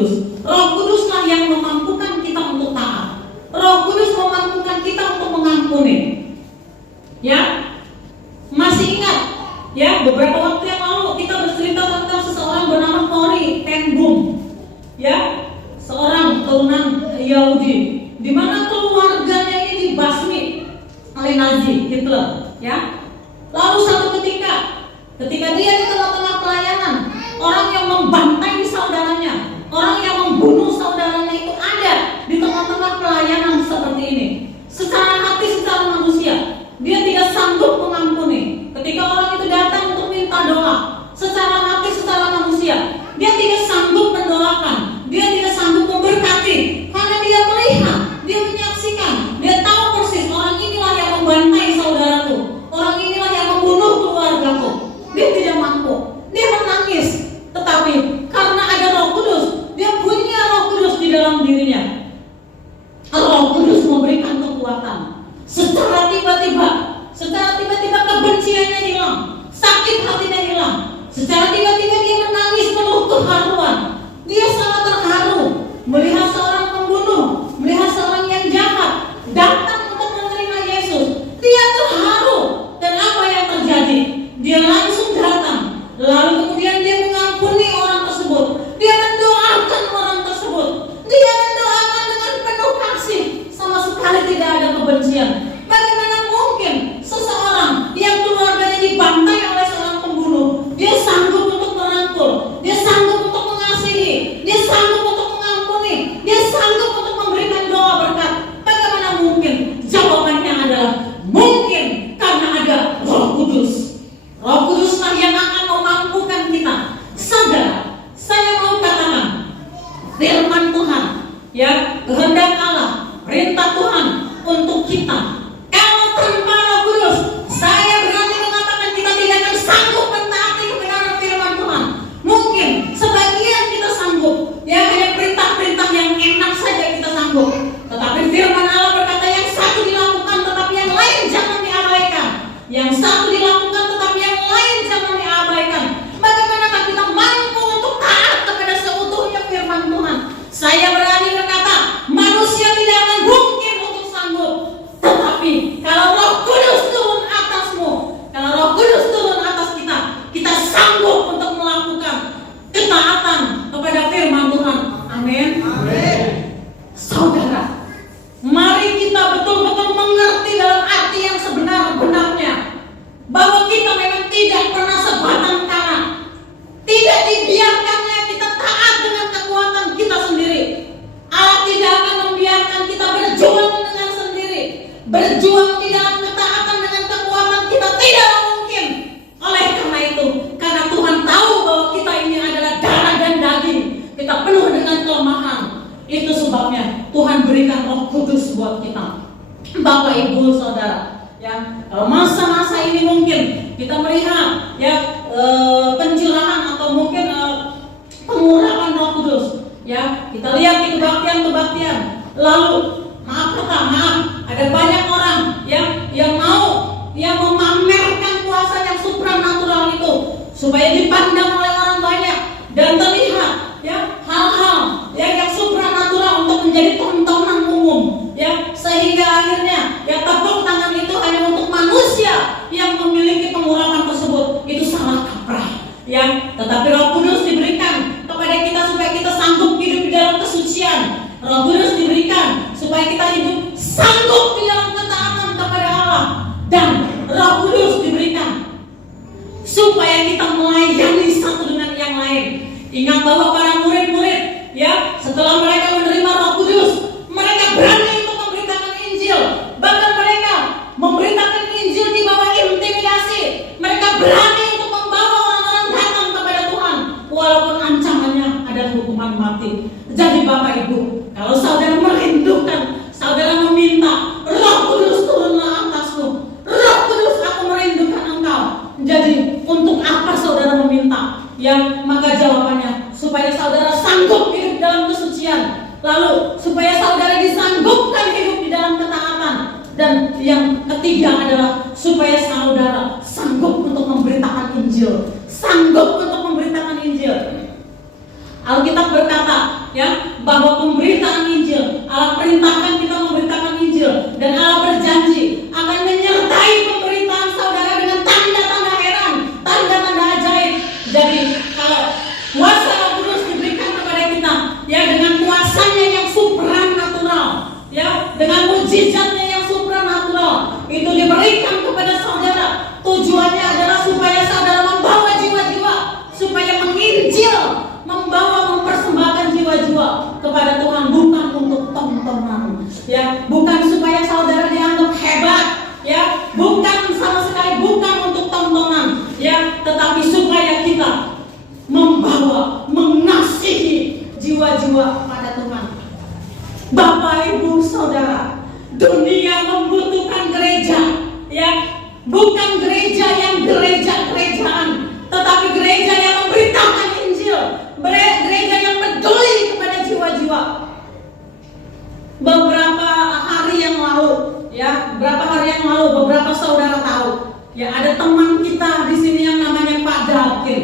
Kudus. Roh Kuduslah yang memampukan kita untuk taat. Roh Kudus memampukan kita untuk mengampuni. Ya, masih ingat? Ya, beberapa waktu yang lalu kita bercerita tentang seseorang bernama Corrie ten Boom. Ya, seorang keturunan Yahudi, di mana keluarganya ini dibasmi oleh Nazi Hitler. Ya, lalu satu ketika dia di tengah-tengah pelayanan, orang yang membantai saudaranya, orang yang membunuh saudaranya itu ada di tengah-tengah pelayanan seperti ini. Secara hati, secara manusia, dia tidak sanggup mengampuni. Ketika orang itu datang untuk minta doa, secara hati, secara manusia, dia tidak sanggup mendoakan, dia tidak sanggup memberkati, karena dia melihat, dia menyaksikan, dia tahu persis orang inilah yang membantai saudaraku, orang inilah yang membunuh keluargaku. Dia tidak mampu, dia menangis. Tetapi karena ada Roh Kudus, dia punya Roh Kudus di dalam dirinya. Roh Kudus memberikan kekuatan. Secara tiba-tiba kebenciannya hilang, sakit hatinya hilang. Secara tiba-tiba dia menangis penuh keharuan. Dia sangat terharu melihat seorang pembunuh, melihat seorang yang jahat datang untuk menerima Yesus. Dia terharu. Dan apa yang terjadi? Dia langsung datang. Lalu kemudian dia mengampuni orang tersebut. Dia mendoakan orang tersebut. Dia mendoakan dengan penuh kasih. Sama sekali tidak ada kebencian. Bagaimana mungkin seseorang yang keluarganya dibantai oleh seorang pembunuh, dia sanggup untuk merangkul, dia sanggup untuk mengasihi, dia sanggup untuk mengampuni, dia sanggup untuk memberikan doa berkat? Bagaimana mungkin? Jawabannya adalah mungkin karena ada Roh Kudus. Roh Kuduslah yang akan memampukan kita. Saudara, saya mau katakan firman Tuhan, ya, kehendak Allah, perintah Tuhan untuk kita. Kalau tanpa Roh Kudus, saya berani mengatakan kita tidak akan sanggup mentaati kebenaran firman Tuhan. Mungkin sebagian kita sanggup, ya, hanya perintah-perintah yang enak saja kita sanggup. Tetapi firman Allah berkata yang satu dilakukan tetapi yang lain jangan diabaikan. Yang satu dilakukan tetapi yang lain jangan diabaikan. Bagaimanakah kita mampu untuk taat kepada seutuhnya firman Tuhan? Saya berani berkata, manusia tidak akan mungkin untuk sanggup. Tetapi kalau Roh Kudus turun atasmu, kalau Roh Kudus turun atas kita, kita sanggup untuk melakukan ketaatan kepada firman Tuhan. Amin. Amin. Saudara, mari kita betul-betul mengerti dalam arti yang sebenar-benarnya bahwa kita memang tidak pernah sebatang kara. Tidak dibiarkannya kita taat dengan kekuatan kita sendiri. Allah tidak akan membiarkan kita berjuang dengan sendiri. Berjuang di dalam ketaatan dengan kekuatan kita tidak mungkin. Oleh karena itu, karena Tuhan tahu bahwa kita ini adalah darah dan daging, kita penuh dengan kelemahan. Itu sebabnya Tuhan berikan Roh Kudus buat kita. Bapak, Ibu, Saudara, ya, masa-masa ini mungkin kita melihat, ya, pencurahan atau mungkin pengurapan Roh Kudus. Ya, kita lihat di kebaktian. Lalu maaf, ada banyak orang yang mau memamerkan kuasa yang supranatural itu supaya dipandang oleh orang banyak dan terlihat, ya, hal-hal yang supranatural untuk menjadi tontonan umum, ya, sehingga akhirnya, ya, tepuk tangan itu hanya untuk manusia yang memiliki pengurapan tersebut. Itu salah kaprah, ya. Tetapi Roh Kudus diberikan kepada kita supaya kita sanggup hidup di dalam kesucian. Roh Kudus diberikan supaya kita hidup sanggup di dalam ketaatan kepada Allah. Dan Roh Kudus diberikan supaya kita melayani satu dengan yang lain. Ingat bahwa para murid-murid, ya, setelah mereka menerima Roh Kudus, mereka berani untuk memberitakan Injil. Bahkan mereka memberitakan Injil di bawah intimidasi. Mereka berani untuk membawa orang-orang datang kepada Tuhan, walaupun ancamannya adalah hukuman mati. Jadi Bapak Ibu, kalau saudara merindukan, saudara meminta, Roh Kudus turunlah atasmu. Roh Kudus, aku merindukan engkau. Jadi untuk apa saudara meminta? Ya, maka jawabannya supaya saudara sanggup hidup dalam kesucian. Lalu supaya saudara disanggupkan hidup di dalam ketaatan. Dan yang ketiga adalah supaya saudara sanggup untuk memberitakan Injil. Sanggup untuk memberitakan Injil. Alkitab berkata ya, bahwa pemberitaan Injil, Allah perintahkan kita memberitakan Injil, dan Allah berjanji akan menyertai pemberitaan saudara dengan tanda-tanda heran, tanda-tanda ajaib. Jadi kalau kuasa Roh Kudus diberikan kepada kita, ya, dengan kuasanya yang supranatural, ya, dengan mujizatnya yang supranatural, itu diberikan kepada saudara. Tujuannya adalah supaya saudara membawa jiwa-jiwa, supaya menginjil, membawa, mempersembahkan jiwa-jiwa kepada Tuhan, bukan untuk tontonan, ya, bukan supaya saudara dianggap hebat, ya, bukan sama sekali, bukan untuk tontonan, ya, tetapi supaya kita membawa, mengasihi jiwa-jiwa pada Tuhan. Bapak, Ibu, Saudara, dunia membutuhkan gereja, ya, bukan gereja yang gereja-gerejaan, tetapi gereja yang memberitakan Injil, gereja yang peduli kepada jiwa-jiwa. Beberapa hari yang lalu, ya, beberapa saudara tahu, ya, ada teman kita di sini yang namanya Pak Dalkin.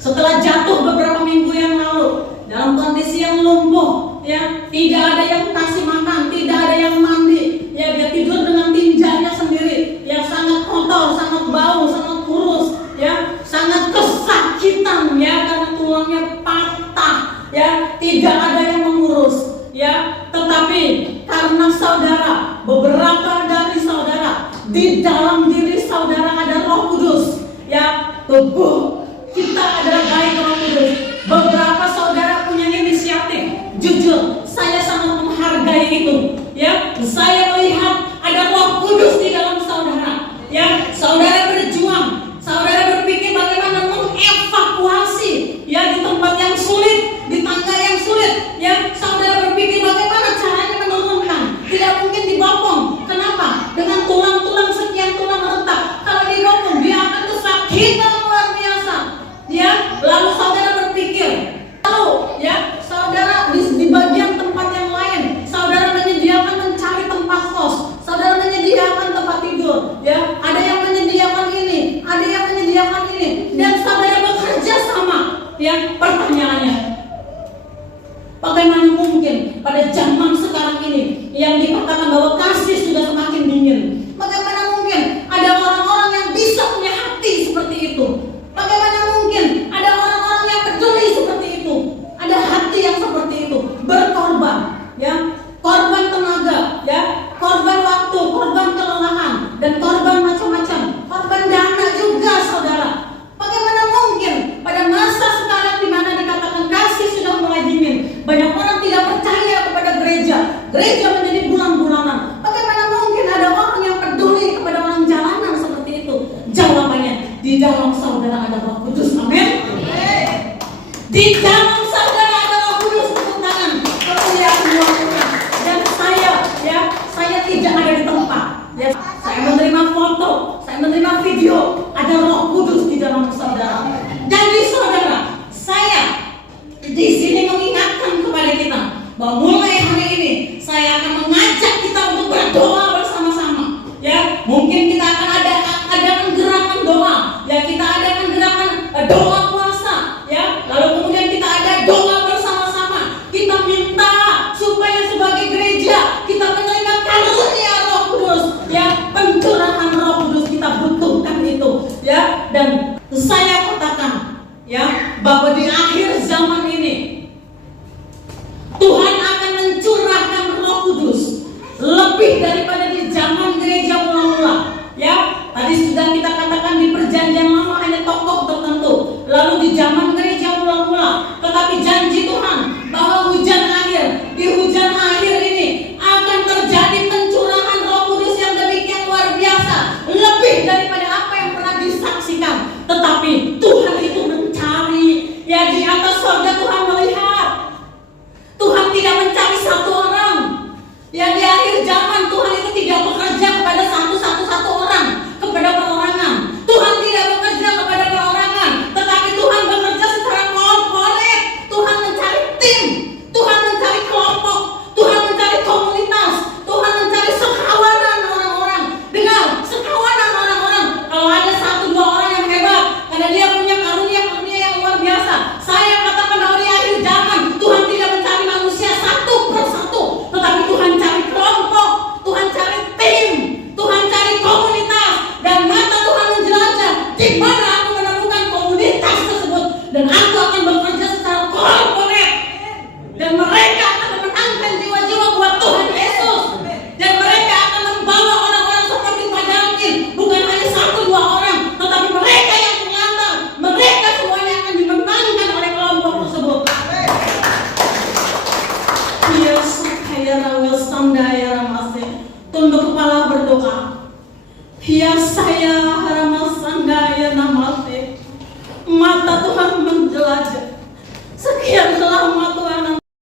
Setelah jatuh beberapa minggu yang lalu dalam kondisi yang lumpuh, ya, tidak ada yang kasih makan, tidak ada yang mandi, ya, dia tidur dengan tinjanya sendiri, ya, sangat kotor, sangat bau, sangat kurus, ya, sangat kesakitan, ya, karena tulangnya patah, ya, tidak ada yang mengurus, ya. Tetapi karena saudara, beberapa dari saudara, di dalam diri saudara ada Roh Kudus, ya, tubuh kita adalah baik Roh Kudus. Beberapa saudara punya inisiatif. Jujur, saya sangat menghargai itu, ya. Saya melihat ada Roh Kudus di dalam saudara, ya. Saudara berjuang, saudara berpikir bagaimana mengevakuasi, ya, di tempat yang sulit, di tangga yang sulit, ya. Saudara berpikir bagaimana caranya menurunkan. Tidak mungkin dibopong. Kenapa? Dengan tulang-tulang sekian tulang retak. Kalau dibopong, dia akan kesakitan luar biasa, ya. Lalu saudara berpikir, tahu, ya, saudara di bagian tempat yang lain, saudara menyediakan mencari tempat kos, saudara menyediakan tempat tidur, ya, ada yang menyediakan ini, ada yang menyediakan ini, dan saudara bekerja sama, ya. Pertanyaannya, bagaimana mungkin pada zaman sekarang ini yang dikatakan bahwa kasih sudah semakin dingin? Bagaimana mungkin ada orang-orang yang bisa punya hati seperti itu? Bagaimana mungkin ada orang-orang yang peduli seperti itu, ada hati yang seperti itu, berkorban, ya, korban tenaga, ya, korban waktu, korban kelelahan, dan korban macam-macam, korban dana juga, saudara. Bagaimana mungkin pada masa sekarang di mana dikatakan kasih sudah mulai dingin, banyak orang tidak percaya kepada gereja, gereja menjadi bulan-bulanan. Bagaimana mungkin ada orang yang peduli kepada orang jalanan seperti itu? Jawabannya, di dalam saudara ada Roh Kudus. Amin. Di dalam saudara ada Roh Kudus. Tepuk tangan kemuliaan Tuhan. Dan saya, ya, saya tidak ada di tempat, ya. Saya menerima foto, saya menerima video, ada Roh Kudus di dalam saudara. Jadi saudara, saya di sini mengingatkan kepada kita bahwa mulai hari ini saya akan mengajak kita untuk berdoa bersama-sama, ya. Mungkin kita akan adakan gerakan doa, ya, kita adakan gerakan doa puasa, ya. Lalu kemudian kita ada doa bersama-sama. Kita minta supaya sebagai gereja kita menerima karunia Roh Kudus, ya, pencurahan Roh Kudus, kita butuhkan itu, ya. Dan saya katakan, ya, bahwa di akhir zaman ini Tuhan akan mencurahkan sandaya ramase. Tunduk kepala berdoa. Ya saya